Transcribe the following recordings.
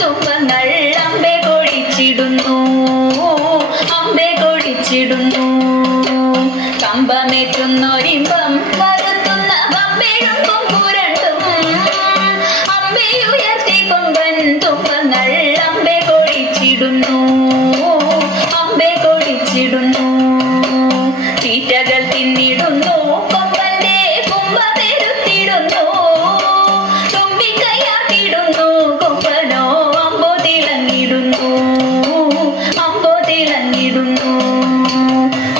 തുമ്പങ്ങൾ അമ്പെ കൊഴിച്ചിടുന്നു, അമ്പെ കൊഴിച്ചിടുന്നു. കമ്പമേറ്റുന്നൊരിമ്പം വരുത്തുന്ന കമ്പേഴും കൊമ്പുരണ്ടും അമ്പയുയർത്തി കൊമ്പൻ തുമ്പങ്ങൾ അമ്പെ കൊഴിച്ചിടുന്നു, അമ്പെ കൊഴിച്ചിടുന്നു. തീറ്റകൾ തിന്നിടുന്നു, കൊമ്പന്റെ കുമ്പ പെരുത്തിടുന്നു, തുമ്പിക്കൈയാട്ടിടുന്നു കൊമ്പനോ അമ്പോ തിളങ്ങിടുന്നു, അമ്പോ തിളങ്ങിടുന്നു.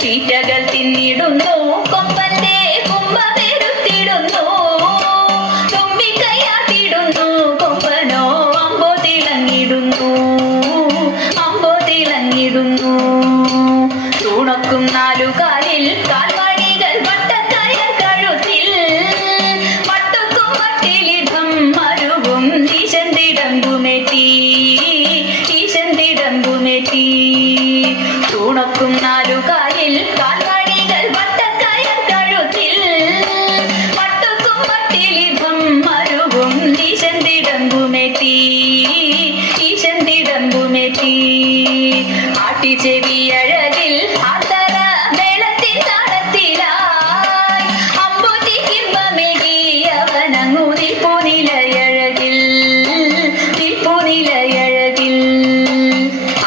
തീറ്റകൾ തിന്നിടുന്നു, കൊമ്പന്റെ കുമ്പ പെരുത്തിടുന്നു, തുമ്പിക്കൈയാട്ടിടുന്നു കൊമ്പനോ അമ്പോ തിളങ്ങിടുന്നു, അമ്പോ തിളങ്ങിടുന്നു. തൂണക്കും നാലുകാലിൽ കാൽമണികൾ വട്ടക്കയർ കഴുത്തിൽ മട്ടക്കും മട്ടിലിടം മരുവും ഈശൻ തിടമ്പുമെത്തി, ഈശൻ തിടമ്പുമെത്തി. തൂണക്കും നാലുകാലിൽ കാൽമണികൾ വട്ടക്കയർ കഴുത്തിൽ മട്ടക്കും മട്ടിലിടം മരുവും ഈശൻ തിടമ്പുമെത്തി, ഈശൻ തിടമ്പുമെത്തി. ആട്ടിച്ചെവിയഴകിൽ ആത്തറ മേളത്തിൻ താളത്തിലായി അമ്പൂതിക്കിമ്പമേകി അവനങ്ങു നിൽപ്പുനിലയഴകിൽ, നിൽപ്പുനിലയഴകിൽ.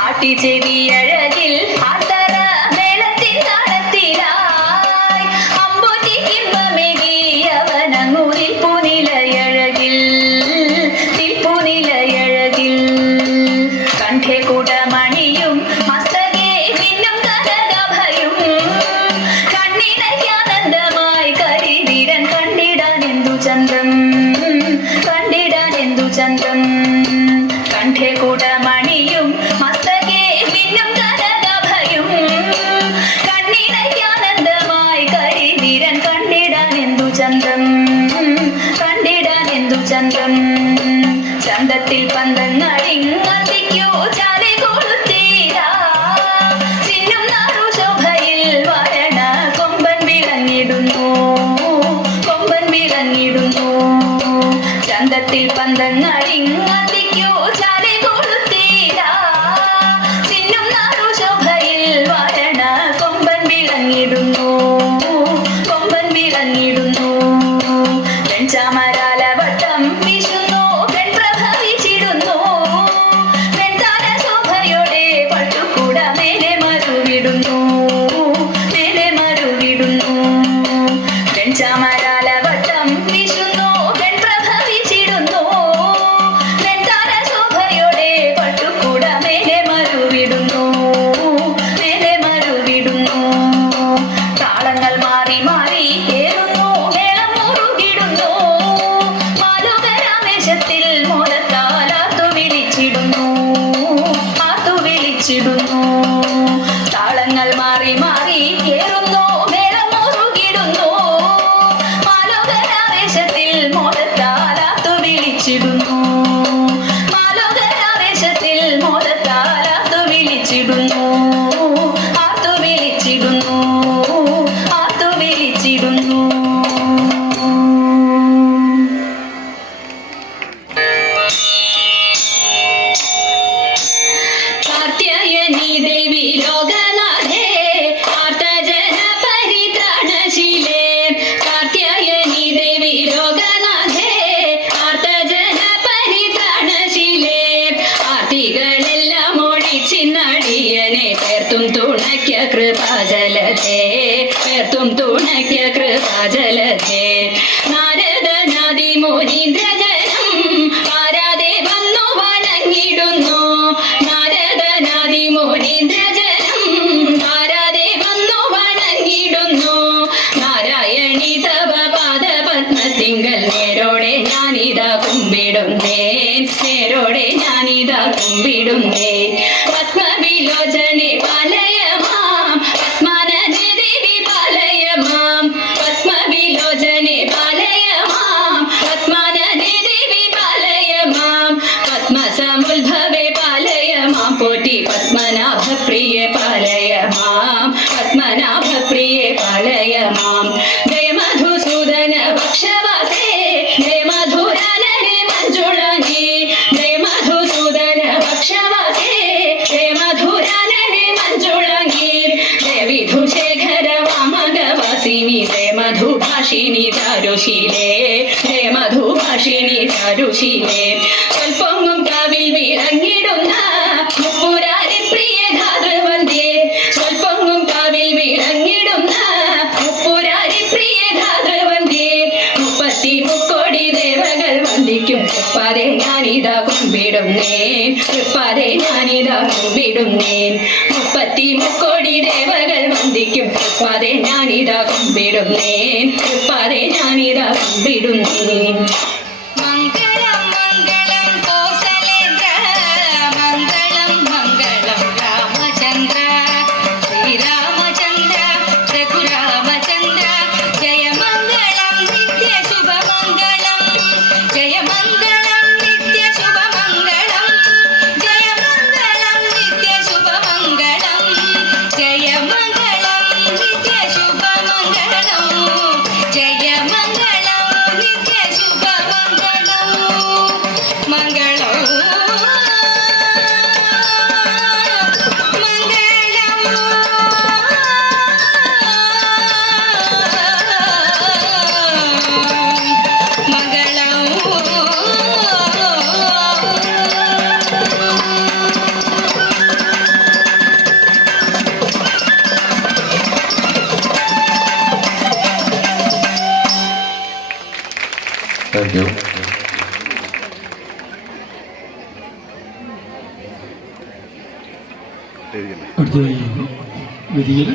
ആട്ടിച്ചെവിയഴകിൽ ആത്തറ മേളത്തിൻ താളത്തിലായി അമ്പൂതിക്കിമ്പമേകി അവനങ്ങു നിൽപ്പുനിലയഴകിൽ, നിൽപ്പുനിലയഴകിൽ. കണ്ഠേ കുടമണിയും മസ്തകേ മിന്നും കനകഭയും കണ്ണിനയ്ക്കാനന്ദമായി കരിവീരൻ കണ്ടിടാൻ എന്തു ചന്തം, കണ്ടിടാൻ എന്തു ചന്തം. കണ്ഠേ കുടമണിയും മസ്തകേ മിന്നും കനകഭയും കണ്ണിനയ്ക്കാനന്ദമായി കരിവീരൻ കണ്ടിടാൻ എന്തു ചന്തം, കണ്ടിടാൻ എന്തു ചന്തം. ചന്തത്തിൽ പന്തങ്ങളിങ്ങതിക്കോ ചാലെ കൊളുത്തീരാ ചിന്നും നാടു ശോഭയിൽ വരണ കൊമ്പൻ വിളങ്ങിടുന്നു, കൊമ്പൻ വിളങ്ങിടുന്നു. ചന്തത്തിൽ പന്തങ്ങളിങ്ങതിക്കോ ചാലെ കൊളുത്തീരാ ചിന്നും നാടു ശോഭയിൽ വരണ കൊമ്പൻ വിളങ്ങിടുന്നു, കൊമ്പൻ വിളങ്ങിടുന്നു. വെഞ്ചാമരാലവട്ടം വീശുന്നു, വെൺപ്രഭവിച്ചിടുന്നു, വെൺതാര ശോഭയോടെ പട്ടുകൂട മേലെ മരുവിടുന്നു, മേലെ മരുവിടുന്നു. വെഞ്ചാമരാലവട്ടം വീശുന്നു, വെൺപ്രഭവിച്ചിടുന്നു, വെൺതാര ശോഭയോടെ പട്ടുകൂട മേലെ മരുവിടുന്നു, മേലെ മരുവിടുന്നു. താളങ്ങൾ മാറി മാറി ഏറുന്നു, മേളം മുറുകിടുന്നു, മാലോകരാമേശത്തിൽ മോദത്താൽ ആർത്തു വിളിച്ചിടുന്നു, ആർത്തു വിളിച്ചിടുന്നു. താളങ്ങൾ മാറി മാറി ഏറുന്നു, മേളം മുറുകിടുന്നു, മാലോകരാമേശത്തിൽ മോദത്താൽ ആർത്തു വിളിച്ചിടുന്നു, മാലോകരാമേശത്തിൽ മോദത്താൽ ആർത്തു വിളിച്ചിടുന്നു, ആർത്തു വിളിച്ചിടുന്നു, ആർത്തു വിളിച്ചിടുന്നു. കാർത്യായനി ദേവി ലോകനാഥേ ആർത്തജന പരിത്രാണശീലേ, കാർത്യായനി ദേവി ലോകനാഥേ ആർത്തജന പരിത്രാണശീലേ. ആർത്തികളെല്ലാം ഒഴിച്ചിന്നടിയനെ പേർത്തും തുണയ്ക്ക കൃപാജലധേ, പേർത്തും തുണയ്ക്ക കൃപാജലധേ. നാരദനാദി മുനീന്ദ്രജനം ആരാധേ വന്നു വണങ്ങിടുന്നു, നാരദനാദി മുനീന്ദ്രജനം ആരാധേ വന്നു വണങ്ങിടുന്നു. നാരായണി തവ പാദപത്മത്തിങ്കൽ നേരോടെ ഞാനിതാ കുമ്പിടുന്നേ, നേരോടെ ഞാനിതാ കുമ്പിടുന്നേ. പത്മവിലോചനെ പാലയ മാം, പത്മാനദി ദേവി പാലയ മാം, പത്മവിലോചനെ പാലയ മാം, പത്മാനദി ദേവി പാലയ മാം. പത്മസമുദ്ഭവേ പാലയ മാം, പോറ്റി പത്മനാഭപ്രിയെ പാലയ മാം, പത്മനാഭപ്രിയെ പാലയ മാം. ജയ മധുസൂദന ഭക്ഷവാസേ, ജയ മധുരാനനെ മഞ്ജുളനി, ജയ മധുസൂദന മാരുഷിലെ സ്വൽപ്പൊങ്ങും കാവിൽ വിളങ്ങിടുന്ന മുപ്പുരാരി പ്രിയ ധാതൃവന്ദേ സ്വൽപ്പൊങ്ങും കാവിൽ വിളങ്ങിടുന്ന മുപ്പുരാരി പ്രിയ ധാതൃവന്ദേ മുപ്പത്തിമുക്കോടി ദേവകൾ വന്ദിക്കും തൃപ്പാതെ ഞാനിതാ കുമ്പിടുന്നേ തൃപ്പാതെ ഞാനിതാ കുമ്പിടുന്നേ മുപ്പത്തിമുക്കോടി ദേവകൾ വന്ദിക്കും തൃപ്പാതെ ഞാനിതാ കുമ്പിടുന്നേ തൃപ്പാതെ ഞാനിതാ കുമ്പിടുന്നേ മംഗളം മംഗളം കോസലേന്ദ്ര മംഗളം മംഗളം രാമചന്ദ്ര ശ്രീരാമചന്ദ്ര രഘുരാമചന്ദ്ര ജയമംഗളം നിത്യ ശുഭമംഗളം ജയമംഗളം നിത്യ ശുഭമംഗളം ജയമംഗളം നിത്യ ശുഭമംഗളം ജയമംഗളം നിത്യ ശുഭമംഗളം ജയമംഗളം നിത്യ ശുഭമംഗളം മംഗളം Thank you. അടുത്തതായി വേദിയിൽ